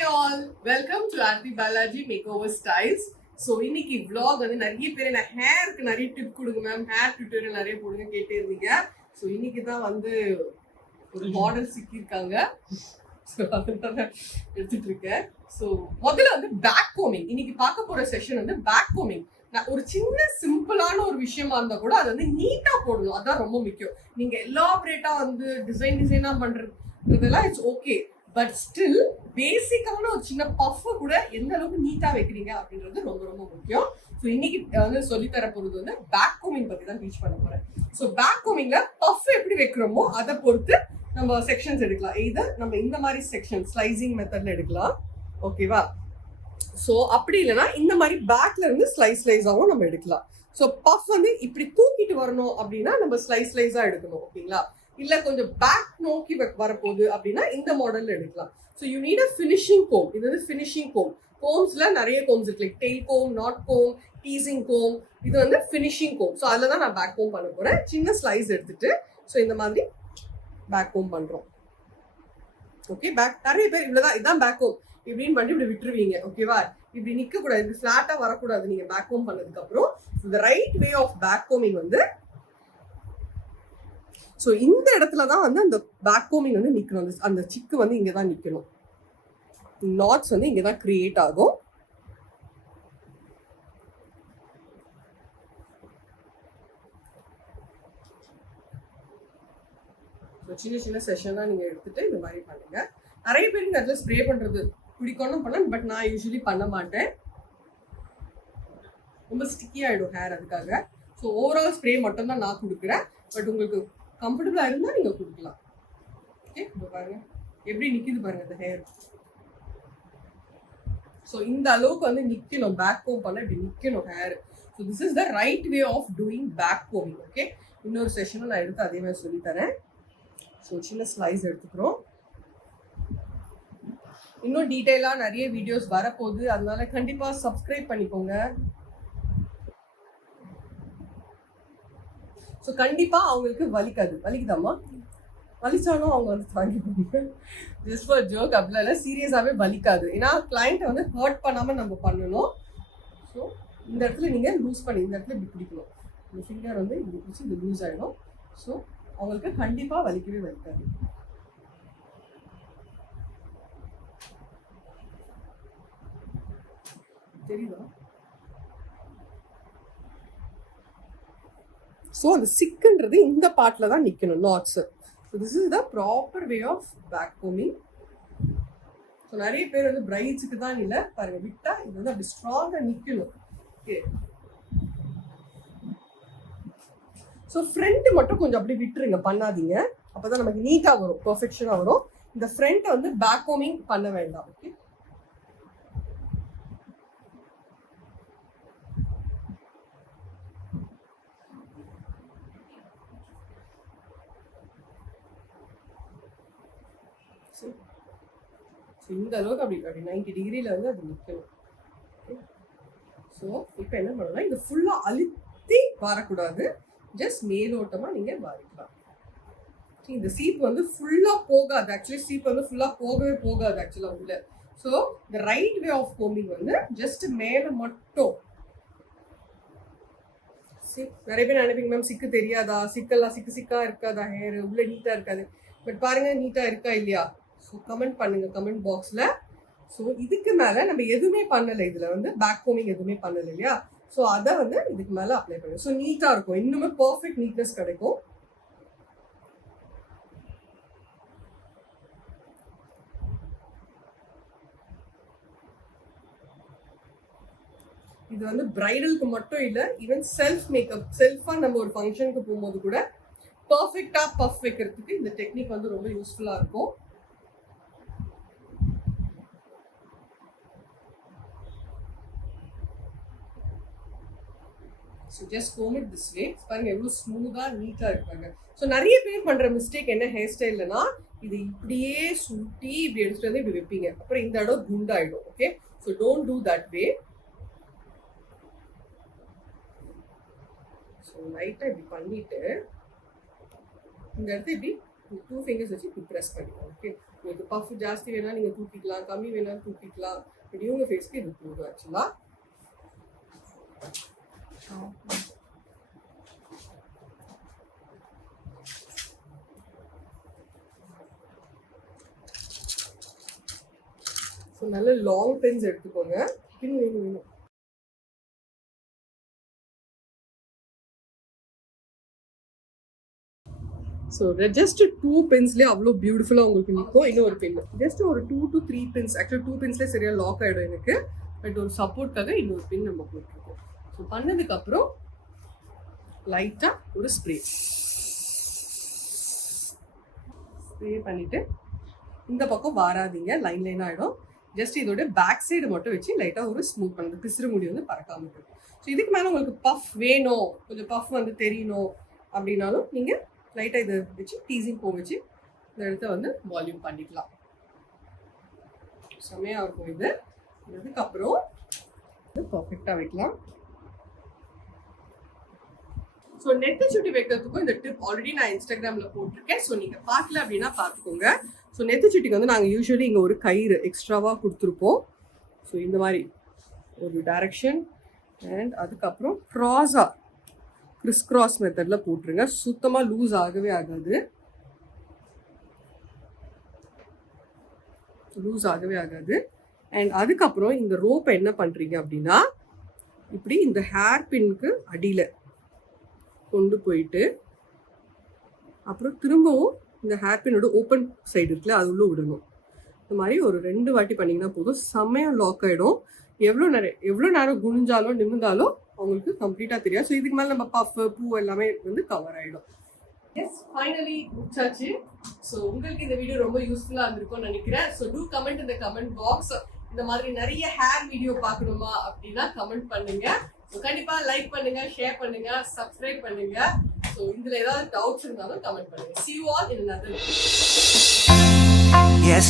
Hi all, welcome to Aarti Balaji Makeover Styles. So இன்னைக்கு vlog வந்து நிறைய பேர் என்ன ஹேருக்கு நிறைய டிப் கொடுங்க மேம், ஹேர் டியூட்டோரியல் நிறைய போடுங்க கேட்டே இருந்தீங்க. ஸோ இன்னைக்கு தான் வந்து ஒரு மாடல் சிக்கியிருக்காங்க. ஸோ அதனால எடுத்துட்டு இருக்கேன். ஸோ முதல்ல வந்து பேக் கோமிங். இன்னைக்கு பார்க்க போற செஷன் வந்து பேக் கோமிங். ஒரு சின்ன சிம்பிளான ஒரு விஷயமா இருந்தா கூட அது வந்து நீட்டா போடணும், அதான் ரொம்ப முக்கியம். நீங்க எலாபரேட்டா வந்து டிசைனா பண்றதெல்லாம் இட்ஸ் ஓகே, பட் ஸ்டில் பேசிக்கான ஒரு சின்ன பஃப் கூட எந்த அளவுக்கு நீட்டா வைக்கிறீங்க அப்படின்றது ரொம்ப ரொம்ப முக்கியம். ஸோ இன்னைக்கு வந்து சொல்லித்தர போறது வந்து பேக் கோமிங் பத்தி தான் டீச் பண்ண போறேன். ஸோ பேக் கோமிங்ல பஃப் எப்படி வைக்கிறோமோ அதை பொறுத்து நம்ம செக்ஷன்ஸ் எடுக்கலாம். இது நம்ம இந்த மாதிரி செக்ஷன் ஸ்லைசிங் மெத்தட்ல எடுக்கலாம், ஓகேவா? ஸோ அப்படி இல்லைன்னா இந்த மாதிரி பேக்ல இருந்து ஸ்லைஸாகவும் நம்ம எடுக்கலாம். ஸோ பஃப் வந்து இப்படி தூக்கிட்டு வரணும் அப்படின்னா நம்ம ஸ்லைஸா எடுக்கணும், ஓகேங்களா? இல்ல கொஞ்சம் பேக் நோக்கி வரப்போகுது அப்படின்னா இந்த மாடல்ல எடுக்கலாம். So you need a finishing comb. இது வந்து ஃபினிஷிங் கோம். கோம்ஸ்ல நிறைய கோம்ஸ் இருக்கு, like tail comb, knot comb, teasing comb. இது வந்து ஃபினிஷிங் கோம். ஸோ அதில் தான் நான் பேக் கோம் பண்ண போறேன். சின்ன ஸ்லைஸ் எடுத்துட்டு ஸோ இந்த மாதிரி பேக் கோம் பண்றோம். ஓகே, பேக் நிறைய பேர் இவ்வளவுதான், இதுதான் பேக் கோம் இப்படின்னு பண்ணி இப்படி விட்டுருவீங்க, ஓகேவா? இப்படி நிக்க கூடாது, இப்படி ஃபிளாட்டா வரக்கூடாது. நீங்க பேக் கோம் பண்ணதுக்கு அப்புறம் the right way of back கோமிங் வந்து ஸோ இந்த இடத்துல தான் வந்து அந்த பேக் கோமிங் வந்து நிற்கணும். அந்த சிக்கு வந்து இங்கே தான் நிற்கணும். நாட்ஸ் வந்து இங்கே தான் கிரியேட் ஆகும். சின்ன சின்ன செஷனாக நீங்கள் எடுத்துட்டு இந்த மாதிரி பண்ணுங்க. நிறைய பேர் இந்த இடத்துல ஸ்ப்ரே பண்ணுறது பிடிக்கணும் பண்ண, பட் நான் யூஸ்வலி பண்ண மாட்டேன். ரொம்ப ஸ்டிக்கி ஆகிடும் ஹேர், அதுக்காக. ஸோ ஓவரால் ஸ்ப்ரே மட்டும் தான் நான் கொடுக்குறேன். பட் உங்களுக்கு கம்ஃபர்டபுளா இருந்தா நீங்க கொடுக்கலாம். ஓகே, இப்போ பாருங்க எப்படி நிக்குது பாருங்க இந்த ஹேர். ஸோ இந்த அளவுக்கு வந்து நிக்கணும், பேக் கோம் பண்ண இப்படி நிக்கணும் hair. So this is the right way of doing back கோமிங். ஓகே, இன்னொரு செஷனும் நான் எடுத்து அதே மாதிரி சொல்லி தரேன். ஸோ சின்ன ஸ்லைஸ் எடுத்துக்கிறோம். இன்னும் டீட்டெயிலா நிறைய வீடியோஸ் வரப்போகுது, அதனால கண்டிப்பா சப்ஸ்கிரைப் பண்ணிக்கோங்க. ஸோ கண்டிப்பா அவங்களுக்கு வலிக்காது. வலிக்குதாம்மா? வலிச்சாலும் அவங்க வந்து தாங்கிப்பாங்க. ஜஸ்ட் ஃபார் ஜோக், அப்படிலாம் இல்லை, சீரியஸாகவே வலிக்காது. ஏன்னா கிளைண்ட்டை வந்து ஹர்ட் பண்ணாமல் நம்ம பண்ணணும். ஸோ இந்த இடத்துல நீங்கள் லூஸ் பண்ணி இந்த இடத்துல இப்படி பிடிக்கணும். இந்த ஃபிங்கர் வந்து இப்படி பிடிச்சி இது லூஸ் ஆகிடும். ஸோ அவங்களுக்கு கண்டிப்பாக வலிக்கவே வலிக்காது. தெரியுதா? ஸோ அந்த சிக்குன்றது இந்த பார்ட்டில் தான் நிற்கணும், knots. So this is the proper way of back கோமிங். ஸோ நிறைய பேர் வந்து பிரைட்ஸுக்கு தான் இல்லை பாருங்க, விட்டா இது வந்து அப்படி ஸ்ட்ராங்காக நிற்கணும். ஓகே, ஸோ ஃப்ரண்ட் மட்டும் கொஞ்சம் அப்படி விட்டுருங்க, பண்ணாதீங்க. அப்போ தான் நமக்கு நீட்டாக வரும், பர்ஃபெக்ஷனாக வரும். இந்த ஃப்ரண்ட்டை வந்து பேக் கோமிங் பண்ண வேண்டாம். ஓகே, இந்த அளவுக்கு அப்படி 90 டிகிரியில் வந்து அது நிற்கணும். ஸோ இப்போ என்ன பண்ணலாம், இது ஃபுல்லாக அழுத்தி வரக்கூடாது, ஜஸ்ட் மேலோட்டமாக நீங்கள் வாரிக்கலாம். இந்த சீப் வந்து ஃபுல்லாக போகாது, ஆக்சுவலி சீப் வந்து ஃபுல்லாக போகவே போகாது ஆக்சுவலாக உள்ள. ஸோ இந்த ரைட் வே ஆஃப் கோமிங் வந்து ஜஸ்ட் மேலே மட்டும். நிறைய பேர் நினைப்பீங்க மேம் சிக்கு தெரியாதா, சிக்கெல்லாம் சிக்கா இருக்காதா, ஹேர் உள்ள நீட்டாக இருக்காது. பட் பாருங்க நீட்டாக இருக்கா இல்லையா? ஸோ கமெண்ட் பண்ணுங்க கமெண்ட் பாக்ஸில். ஸோ இதுக்கு மேலே நம்ம எதுவுமே பண்ணலை, இதில் வந்து பேக் கோமிங் எதுவுமே பண்ணலை இல்லையா? ஸோ அதை வந்து இதுக்கு மேலே அப்ளை பண்ணுங்க. ஸோ நீட்டாக இருக்கும், இன்னுமே பர்ஃபெக்ட் நீட்னஸ் கிடைக்கும். இது வந்து பிரைடலுக்கு மட்டும் இல்லை, ஈவன் செல்ஃப் மேக்கப், செல்ஃபாக நம்ம ஒரு ஃபங்க்ஷனுக்கு போகும்போது கூட பர்ஃபெக்டாக பஃப் வைக்கிறதுக்கு இந்த டெக்னிக் வந்து ரொம்ப யூஸ்ஃபுல்லாக இருக்கும். So just comb it this way. பாருங்க எவ்வளோ ஸ்மூத்தாக நீட்டாக இருப்பாங்க. ஸோ நிறைய பேர் பண்ணுற மிஸ்டேக் என்ன ஹேர் ஸ்டைல்லனா, இது இப்படியே சுட்டி இப்படி எடுத்துட்டு வந்து இப்படி வைப்பீங்க, அப்புறம் இந்த இடம் குண்டாயிடும். Okay, so don't do that way. So லைட்டாக இப்படி பண்ணிட்டு இந்த இடத்த இப்படி 2 ஃபிங்கர்ஸ் வச்சு இப்படி ப்ரெஸ் பண்ணிக்கோங்க. ஓகே, உங்களுக்கு பஃப் ஜாஸ்தி வேணா நீங்கள் தூக்கிக்கலாம், கம்மி வேணா தூக்கிக்கலாம். பட் இவங்க ஃபேஸ்க்கு இது போதும் ஆக்சுவலாக. ஸோ நல்ல லாங் பென்ஸ் எடுத்துக்கோங்க. பின் வேணும். ஸோ ஜஸ்ட் 2 பென்ஸ்லேயே அவ்வளோ பியூட்டிஃபுல்லாக உங்களுக்கு நிற்கும். இன்னும் ஒரு பென் ஜஸ்ட் ஒரு 2 to 3 பென்ஸ். ஆக்சுவலாக 2 பென்ஸ்லேயே சரியாக லாக் ஆகிடும் எனக்கு. பட் ஒரு சப்போர்ட்காக இன்னொரு பென் நம்ம போட்டிருக்கோம். ஸோ பண்ணதுக்கப்புறம் லைட்டாக ஒரு ஸ்ப்ரே பண்ணிவிட்டு இந்த பக்கம் வாராதீங்க, லைன் லைன் ஆகிடும். ஜஸ்ட் இதோட பேக் சைடு மட்டும் வச்சு லைட்டாக ஒரு ஸ்மூத் பண்ணுறது, பிசுறு முடி வந்து பறக்காமல் இருக்கும். ஸோ இதுக்கு மேலே உங்களுக்கு பஃப் வேணும், கொஞ்சம் பஃப் வந்து தெரியணும் அப்படின்னாலும் நீங்கள் லைட்டாக இதை வச்சு டீசிங் போ வச்சு இந்த இடத்த வந்து வால்யூம் பண்ணிக்கலாம். செம்மையாக இருக்கும் இது. இதுக்கப்புறம் பர்ஃபெக்டாக வைக்கலாம். ஸோ நெத்தி சுட்டி வைக்கிறதுக்கும் இந்த டிப் ஆல்ரெடி நான் இன்ஸ்டாகிராமில் போட்டிருக்கேன். ஸோ நீங்கள் பார்க்கல அப்படின்னா பார்த்துக்கோங்க. ஸோ நெத்தி சுட்டிக்கு வந்து நாங்கள் யூஸ்வலி இங்கே ஒரு கயிறு எக்ஸ்ட்ராவாக கொடுத்துருப்போம். ஸோ இந்த மாதிரி ஒரு டைரக்ஷன் அண்ட் அதுக்கப்புறம் க்ராஸாக கிறிஸ் கிராஸ் மெத்தடில் போட்டுருங்க. சுத்தமாக லூஸ் ஆகவே ஆகாது, லூஸ் ஆகவே ஆகாது. அண்ட் அதுக்கப்புறம் இந்த ரோப்பை என்ன பண்ணுறீங்க அப்படின்னா இப்படி இந்த ஹேர் பின்னுக்கு அடியில் கொண்டு போயிட்டு அப்புறம் திரும்பவும் இந்த ஹேர் பின்னோட ஓப்பன் சைடு இருக்குல்ல அது உள்ள விடணும். இந்த மாதிரி ஒரு 2 வாட்டி பண்ணிங்கன்னா போதும், செம்மையாக லாக் ஆகிடும். எவ்வளோ நேரம் குனிஞ்சாலும் நிமிந்தாலும் அவங்களுக்கு கம்ப்ளீட்டாக தெரியாது. ஸோ இதுக்கு மேலே நம்ம பஃப் பூ எல்லாமே வந்து கவர் ஆகிடும். எஸ், ஃபைனலி முடிச்சாச்சு. ஸோ உங்களுக்கு இந்த வீடியோ ரொம்ப யூஸ்ஃபுல்லாக இருந்திருக்கும்னு நினைக்கிறேன். ஸோ டூ கமெண்ட் இந்த கமெண்ட் பாக்ஸ். இந்த மாதிரி நிறைய ஹேர் வீடியோ பார்க்கணுமா அப்படின்னா கமெண்ட் பண்ணுங்க. ஸோ கண்டிப்பாக லைக் பண்ணுங்க, ஷேர் பண்ணுங்க, சப்ஸ்கிரைப் பண்ணுங்க. ஸோ இதில் ஏதாவது டவுட்ஸ் இருந்தாலும் கமெண்ட் பண்ணுங்க. See you all in another video. Yes,